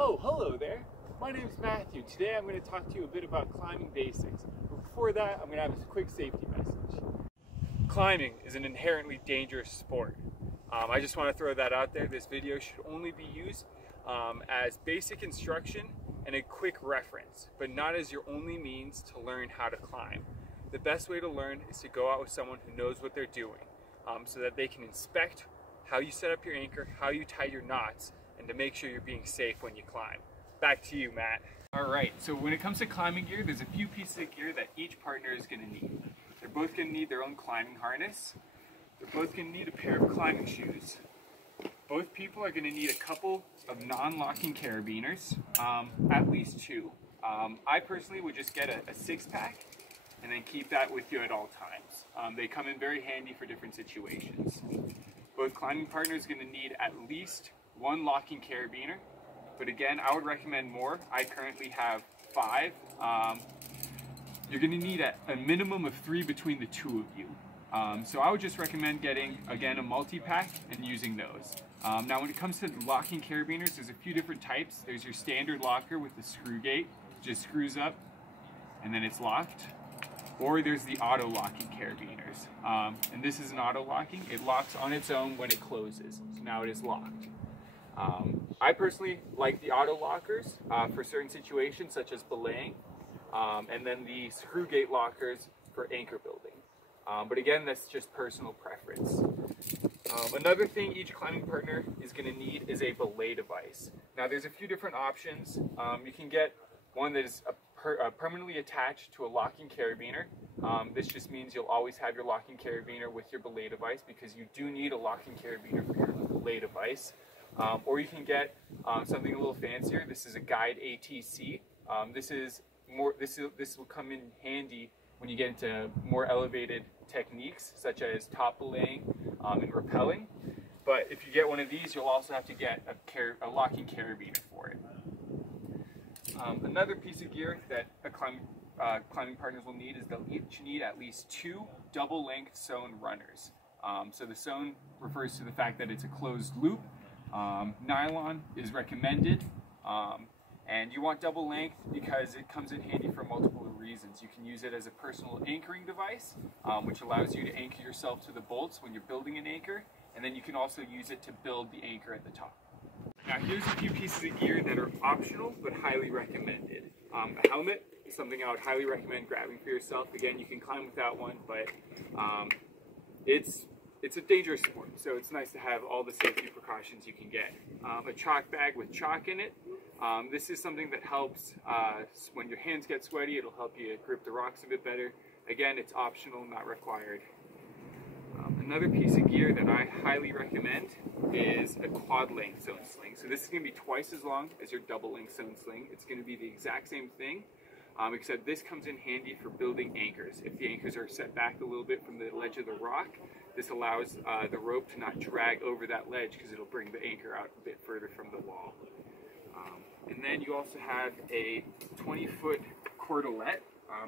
Oh, hello there. My name is Matthew. Today I'm going to talk to you a bit about climbing basics. But before that, I'm going to have a quick safety message. Climbing is an inherently dangerous sport. I just want to throw that out there. This video should only be used as basic instruction and a quick reference, but not as your only means to learn how to climb. The best way to learn is to go out with someone who knows what they're doing, so that they can inspect how you set up your anchor, how you tie your knots, and to make sure you're being safe when you climb. Back to you, Matt. All right, so when it comes to climbing gear, there's a few pieces of gear that each partner is going to need. They're both going to need their own climbing harness. They're both going to need a pair of climbing shoes. Both people are going to need a couple of non-locking carabiners, at least two. I personally would just get a six-pack and then keep that with you at all times. They come in very handy for different situations. Both climbing partners are going to need at least one locking carabiner, but again, I would recommend more. I currently have 5. You're going to need a minimum of 3 between the two of you. So I would just recommend getting, again, a multi-pack and using those. Now when it comes to locking carabiners, there's a few different types. There's your standard locker with the screw gate, just screws up and then it's locked. Or there's the auto locking carabiners. And this is an auto locking. It locks on its own when it closes. So now it is locked. I personally like the auto lockers for certain situations such as belaying, and then the screw gate lockers for anchor building. But again, that's just personal preference. Another thing each climbing partner is going to need is a belay device. Now there's a few different options. You can get one that is permanently attached to a locking carabiner. This just means you'll always have your locking carabiner with your belay device, because you do need a locking carabiner for your belay device. Or you can get something a little fancier. This is a guide ATC. This will come in handy when you get into more elevated techniques such as top belaying and rappelling. But if you get one of these, you'll also have to get a locking carabiner for it. Another piece of gear that climbing partners will need is they'll each need at least 2 double-length sewn runners. So the sewn refers to the fact that it's a closed loop. Nylon is recommended, and you want double length because it comes in handy for multiple reasons. You can use it as a personal anchoring device, which allows you to anchor yourself to the bolts when you're building an anchor, and then you can also use it to build the anchor at the top. Now here's a few pieces of gear that are optional but highly recommended. A helmet is something I would highly recommend grabbing for yourself. Again, you can climb without one, but it's a dangerous sport, so it's nice to have all the safety precautions you can get. A chalk bag with chalk in it. This is something that helps when your hands get sweaty. It'll help you grip the rocks a bit better. Again, it's optional, not required. Another piece of gear that I highly recommend is a quad length sewn sling. So this is going to be twice as long as your double length sewn sling. It's going to be the exact same thing, except this comes in handy for building anchors. If the anchors are set back a little bit from the ledge of the rock, this allows the rope to not drag over that ledge, because it'll bring the anchor out a bit further from the wall. And then you also have a 20-foot cordelette.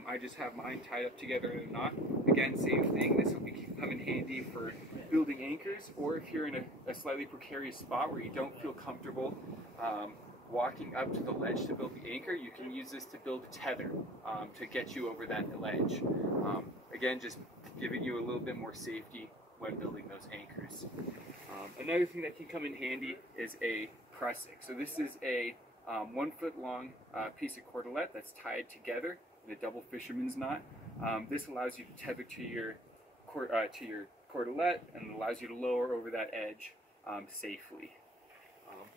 I just have mine tied up together in a knot. Again, same thing. This will come in handy for building anchors, or if you're in a slightly precarious spot where you don't feel comfortable walking up to the ledge to build the anchor, you can use this to build a tether to get you over that ledge. Again, just giving you a little bit more safety when building those anchors. Another thing that can come in handy is a prusik. So this is a 1 foot long piece of cordelette that's tied together in a double fisherman's knot. This allows you to tether to your cordelette and allows you to lower over that edge safely.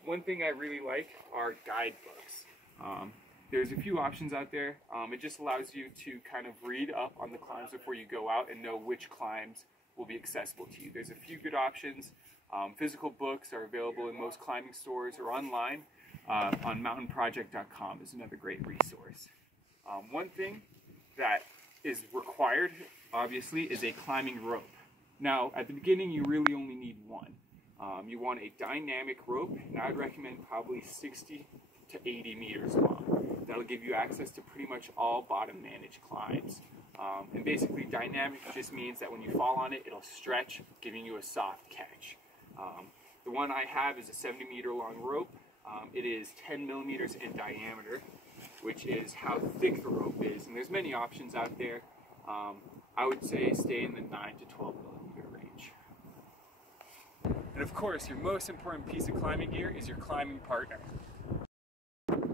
One thing I really like are guidebooks. There's a few options out there. It just allows you to kind of read up on the climbs before you go out and know which climbs will be accessible to you. There's a few good options. Physical books are available in most climbing stores or online. On mountainproject.com is another great resource. One thing that is required, obviously, is a climbing rope. Now, at the beginning, you really only need one. You want a dynamic rope, and I'd recommend probably 60 to 80 meters long. That'll give you access to pretty much all bottom managed climbs. And basically, dynamic just means that when you fall on it, it'll stretch, giving you a soft catch. The one I have is a 70-meter long rope. It is 10 millimeters in diameter, which is how thick the rope is. And there's many options out there. I would say stay in the 9 to 12 millimeter range. And of course, your most important piece of climbing gear is your climbing partner.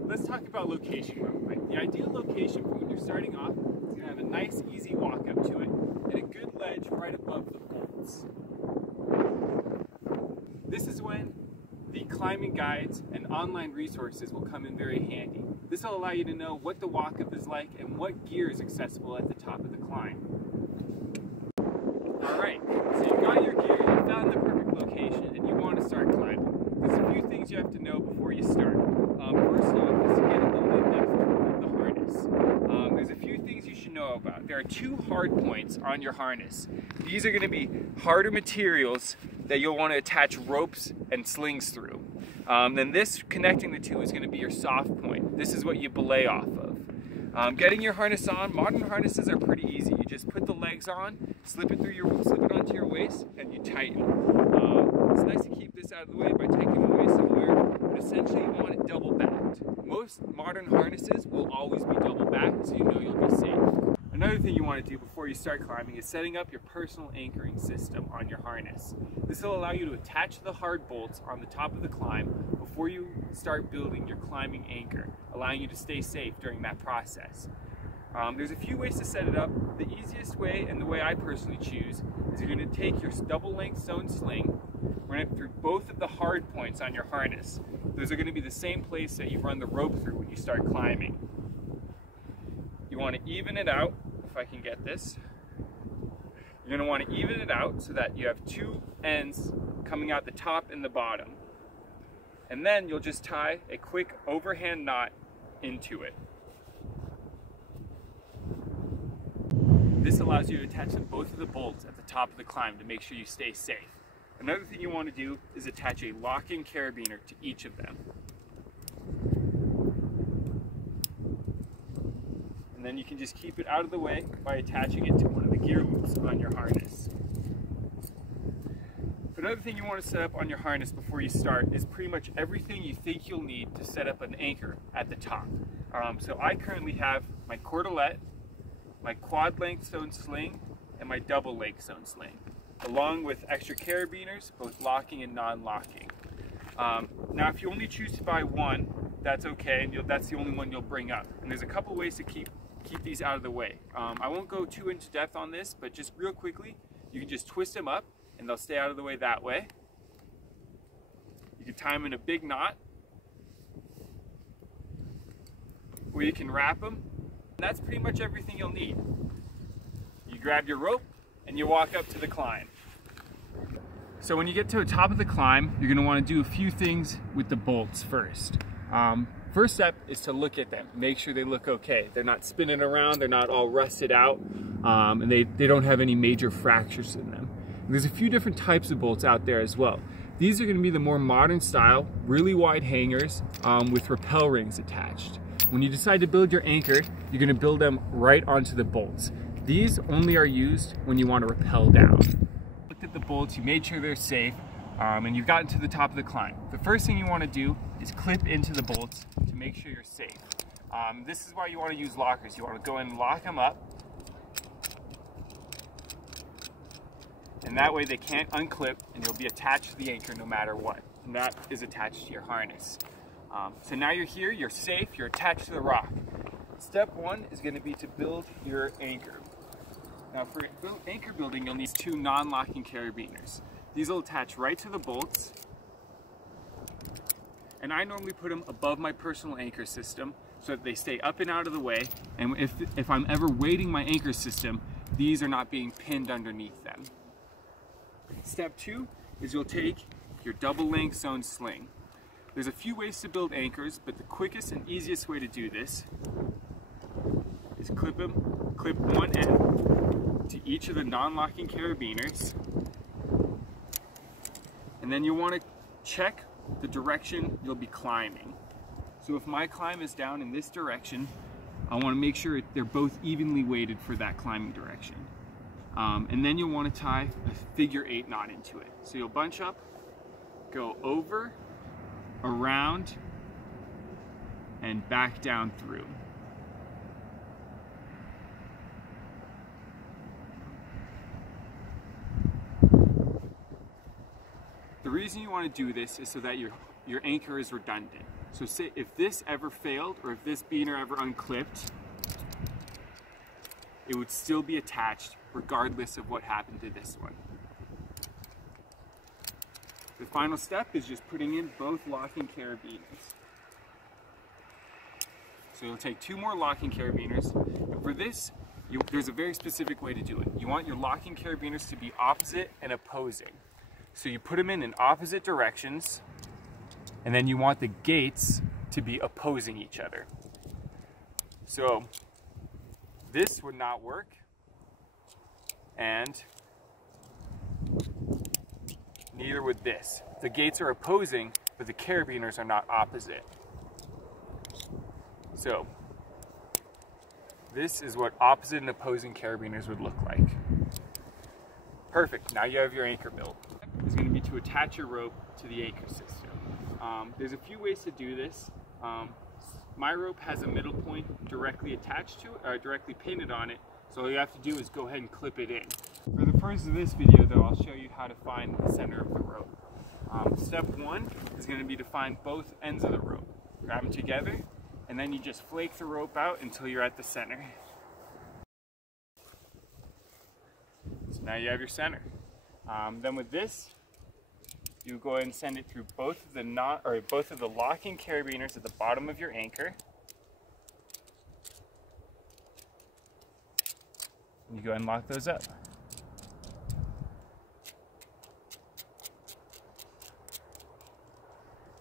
Let's talk about location real quick. The ideal location for when you're starting off is going to have a nice, easy walk up to it and a good ledge right above the bolts. This is when the climbing guides and online resources will come in very handy. This will allow you to know what the walk-up is like and what gear is accessible at the top of the climb. Alright, so you've got your gear, you found the perfect location, and you want to start climbing. There's a few things you have to know before you start. First off is to get a little in-depth with the harness. There's a few things you should know about. There are two hard points on your harness. These are going to be harder materials that you'll want to attach ropes and slings through. Then this connecting the two is going to be your soft point. This is what you belay off of. Getting your harness on, modern harnesses are pretty easy. You just put the legs on, slip it onto your waist, and you tighten. It's nice to keep this out of the way by taking the waist somewhere, but essentially you want it double backed. Most modern harnesses will always be double backed, so you know you'll be safe. Another thing you want to do before you start climbing is setting up your personal anchoring system on your harness. This will allow you to attach the hard bolts on the top of the climb before you start building your climbing anchor, allowing you to stay safe during that process. There's a few ways to set it up. The easiest way, and the way I personally choose, is you're going to take your double-length stone sling, run it through both of the hard points on your harness. Those are going to be the same place that you run the rope through when you start climbing. You want to even it out, if I can get this. You're going to want to even it out so that you have two ends coming out the top and the bottom. And then you'll just tie a quick overhand knot into it. This allows you to attach both of the bolts at the top of the climb to make sure you stay safe. Another thing you want to do is attach a lock-in carabiner to each of them. And then you can just keep it out of the way by attaching it to one of the gear loops on your harness. Another thing you want to set up on your harness before you start is pretty much everything you think you'll need to set up an anchor at the top. So I currently have my cordelette, my quad length stone sling, and my double length stone sling, along with extra carabiners, both locking and non-locking. Now if you only choose to buy one, that's okay, and that's the only one you'll bring up. And there's a couple ways to keep these out of the way. I won't go too into depth on this, but just real quickly, you can just twist them up and they'll stay out of the way that way. You can tie them in a big knot, or you can wrap them. And that's pretty much everything you'll need. You grab your rope and you walk up to the climb. So when you get to the top of the climb, you're going to want to do a few things with the bolts first. First step is to look at them, make sure they look okay. They're not spinning around, they're not all rusted out, and they don't have any major fractures in them. And there's a few different types of bolts out there as well. These are going to be the more modern style, really wide hangers with rappel rings attached. When you decide to build your anchor, you're going to build them right onto the bolts. These only are used when you want to rappel down. Looked at the bolts, you made sure they're safe, and you've gotten to the top of the climb. The first thing you want to do is clip into the bolts to make sure you're safe. This is why you want to use lockers. You want to go in and lock them up, and that way they can't unclip and you'll be attached to the anchor no matter what. And that is attached to your harness. So now you're here, you're safe, you're attached to the rock. Step one is going to be to build your anchor. Now for anchor building, you'll need two non-locking carabiners. These will attach right to the bolts, and I normally put them above my personal anchor system so that they stay up and out of the way, and if I'm ever weighting my anchor system, these are not being pinned underneath them. Step two is you'll take your double length stone sling. There's a few ways to build anchors, but the quickest and easiest way to do this is clip one end to each of the non-locking carabiners, and then you want to check the direction you'll be climbing. So if my climb is down in this direction, I want to make sure they're both evenly weighted for that climbing direction. And then you'll want to tie a figure 8 knot into it. So you'll bunch up, go over, around, and back down through. The reason you want to do this is so that your anchor is redundant. So say if this ever failed, or if this beaner ever unclipped, it would still be attached regardless of what happened to this one. The final step is just putting in both locking carabiners. So you'll take 2 more locking carabiners. And for this, there's a very specific way to do it. You want your locking carabiners to be opposite and opposing. So you put them in opposite directions, and then you want the gates to be opposing each other. So this would not work, and neither would this. The gates are opposing, but the carabiners are not opposite. So this is what opposite and opposing carabiners would look like. Perfect, now you have your anchor built. Is going to be to attach your rope to the anchor system. There's a few ways to do this. My rope has a middle point directly attached to it, or directly painted on it, so all you have to do is go ahead and clip it in. For the purpose of this video though, I'll show you how to find the center of the rope. Step 1 is going to be to find both ends of the rope. Grab them together, and then you just flake the rope out until you're at the center. So now you have your center. Then with this, you go ahead and send it through both of the locking carabiners at the bottom of your anchor. And you go ahead and lock those up.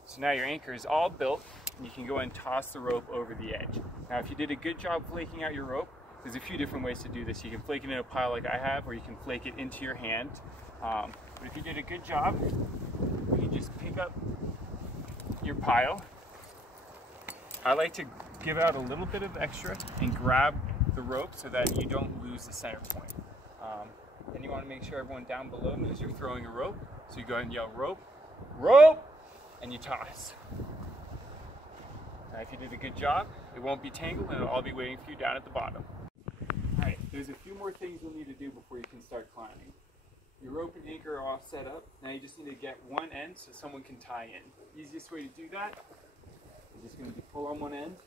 So now your anchor is all built, and you can go ahead and toss the rope over the edge. Now if you did a good job flaking out your rope, there's a few different ways to do this. You can flake it in a pile like I have, or you can flake it into your hand. But if you did a good job, you can just pick up your pile. I like to give out a little bit of extra and grab the rope so that you don't lose the center point. Then you want to make sure everyone down below knows you're throwing a rope. So you go ahead and yell, rope, rope, and you toss. Now if you did a good job, it won't be tangled and it'll all be waiting for you down at the bottom. Alright, there's a few more things you'll need to do before you can start climbing. Your rope and anchor are all set up. Now you just need to get one end so someone can tie in. Easiest way to do that is just going to be pull on one end.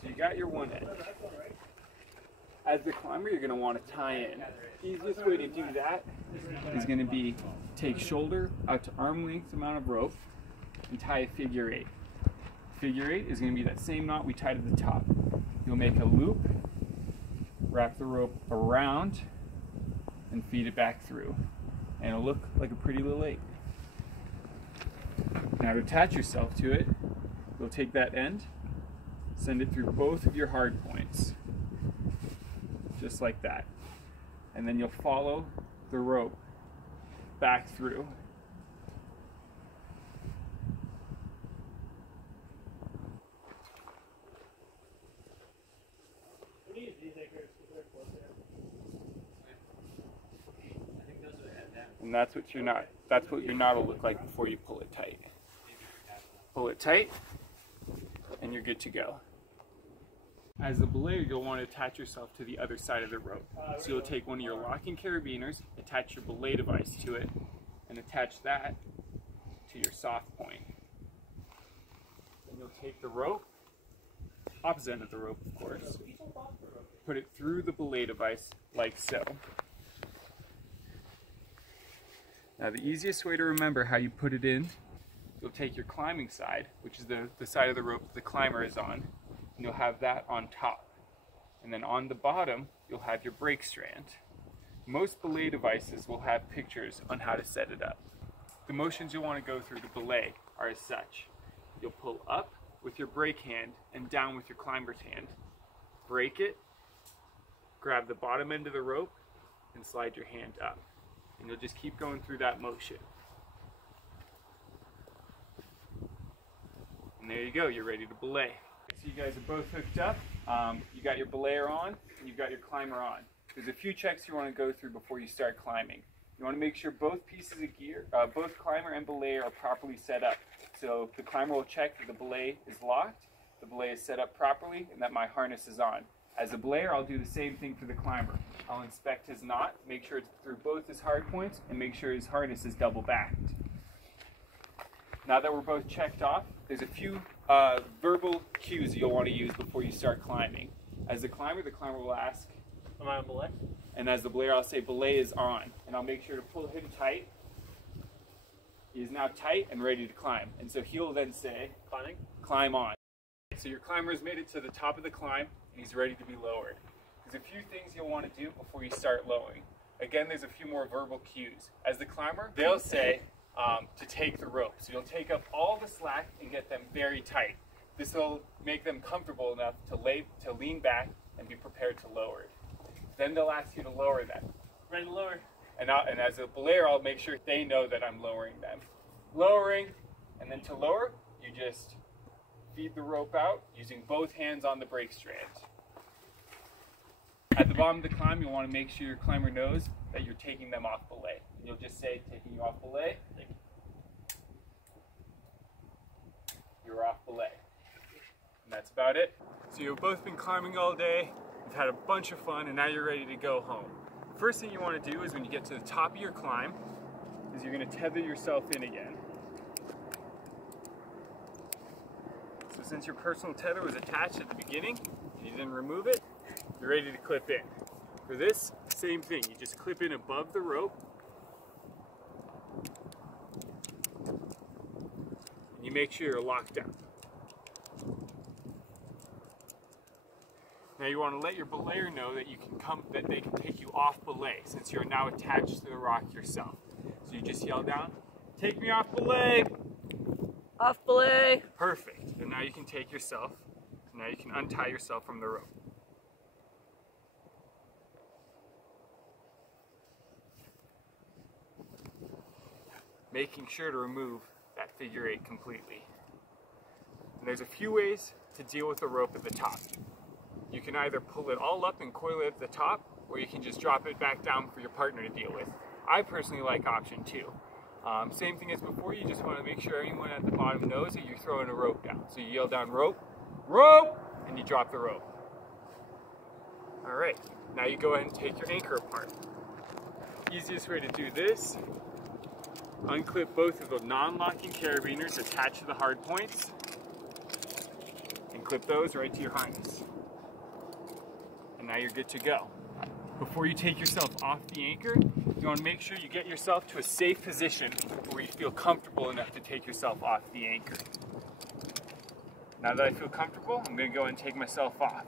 So you got your one end. As the climber, you're going to want to tie in. The easiest way to do that is going to be take shoulder out to arm length amount of rope and tie a figure 8. Figure 8 is going to be that same knot we tied at the top. You'll make a loop, wrap the rope around, and feed it back through. And it'll look like a pretty little 8. Now to attach yourself to it, you'll take that end, send it through both of your hard points. Just like that. And then you'll follow the rope back through. And that's what your knot will look like before you pull it tight. Pull it tight, and you're good to go. As a belayer, you'll want to attach yourself to the other side of the rope. So you'll take one of your locking carabiners, attach your belay device to it, and attach that to your soft point. Then you'll take the rope, opposite end of the rope of course, put it through the belay device like so. Now the easiest way to remember how you put it in, you'll take your climbing side, which is the side of the rope the climber is on, and you'll have that on top. And then on the bottom, you'll have your brake strand. Most belay devices will have pictures on how to set it up. The motions you'll want to go through to belay are as such. You'll pull up with your brake hand and down with your climber's hand. Brake it, grab the bottom end of the rope, and slide your hand up. and you'll just keep going through that motion. And there you go, you're ready to belay. So you guys are both hooked up. You got your belayer on, and you've got your climber on. There's a few checks you want to go through before you start climbing. You want to make sure both pieces of gear, both climber and belayer are properly set up. So the climber will check that the belay is locked, the belay is set up properly, and that my harness is on. As a belayer, I'll do the same thing for the climber. I'll inspect his knot, make sure it's through both his hard points, and make sure his harness is double backed. Now that we're both checked off, there's a few verbal cues you'll want to use before you start climbing. As the climber will ask, am I on belay? And as the belayer, I'll say belay is on, and I'll make sure to pull him tight. He is now tight and ready to climb, and so he'll then say, climbing, climb on. So your climber has made it to the top of the climb, and he's ready to be lowered. There's a few things you'll want to do before you start lowering. Again, there's a few more verbal cues. As the climber, they'll say to take the rope. So you'll take up all the slack and get them very tight. This will make them comfortable enough to lean back and be prepared to lower it. Then they'll ask you to lower them. Ready to lower. And as a belayer, I'll make sure they know that I'm lowering them. Lowering, and then to lower, you just feed the rope out using both hands on the brake strand. At the bottom of the climb, you want to make sure your climber knows that you're taking them off belay. And you'll just say, taking you off belay. You're off belay. And that's about it. So you've both been climbing all day, you've had a bunch of fun, and now you're ready to go home. First thing you want to do is when you get to the top of your climb, is you're going to tether yourself in again. So since your personal tether was attached at the beginning, and you didn't remove it, you're ready to clip in. For this, same thing, you just clip in above the rope, and you make sure you're locked down. Now you want to let your belayer know that they can take you off belay, since you're now attached to the rock yourself. So you just yell down, "Take me off belay!" Off belay! Perfect. And now you can take yourself, now you can untie yourself from the rope. Making sure to remove that figure 8 completely. And there's a few ways to deal with the rope at the top. You can either pull it all up and coil it at the top, or you can just drop it back down for your partner to deal with. I personally like option 2. Same thing as before, you just want to make sure everyone at the bottom knows that you're throwing a rope down. So you yell down, rope, rope, and you drop the rope. All right, now you go ahead and take your anchor apart. Easiest way to do this, unclip both of the non-locking carabiners attached to the hard points, and clip those right to your harness. And now you're good to go. Before you take yourself off the anchor, you want to make sure you get yourself to a safe position where you feel comfortable enough to take yourself off the anchor. Now that I feel comfortable, I'm going to go and take myself off.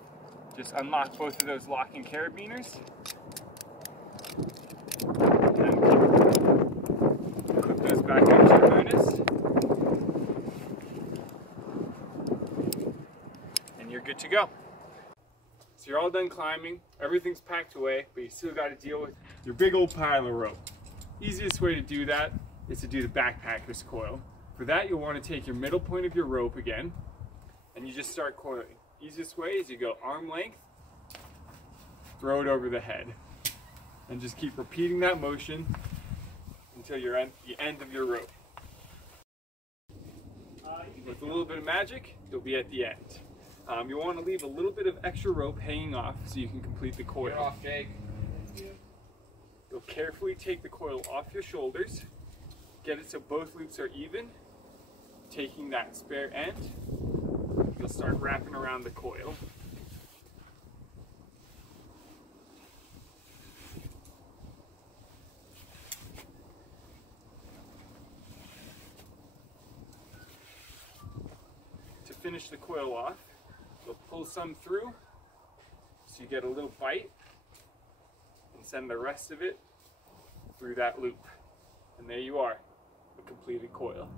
Just unlock both of those locking carabiners. And clip those back onto your harness. And you're good to go. So you're all done climbing, everything's packed away, but you still got to deal with your big old pile of rope. Easiest way to do that is to do the backpacker's coil. For that, you'll want to take your middle point of your rope again, and you just start coiling. Easiest way is you go arm length, throw it over the head, and just keep repeating that motion until you're at the end of your rope. With a little bit of magic, you'll be at the end. You'll want to leave a little bit of extra rope hanging off so you can complete the coil. You're off, Jake. You'll carefully take the coil off your shoulders, get it so both loops are even. Taking that spare end, you'll start wrapping around the coil. To finish the coil off, you'll pull some through so you get a little bite and send the rest of it through that loop. And there you are, a completed coil.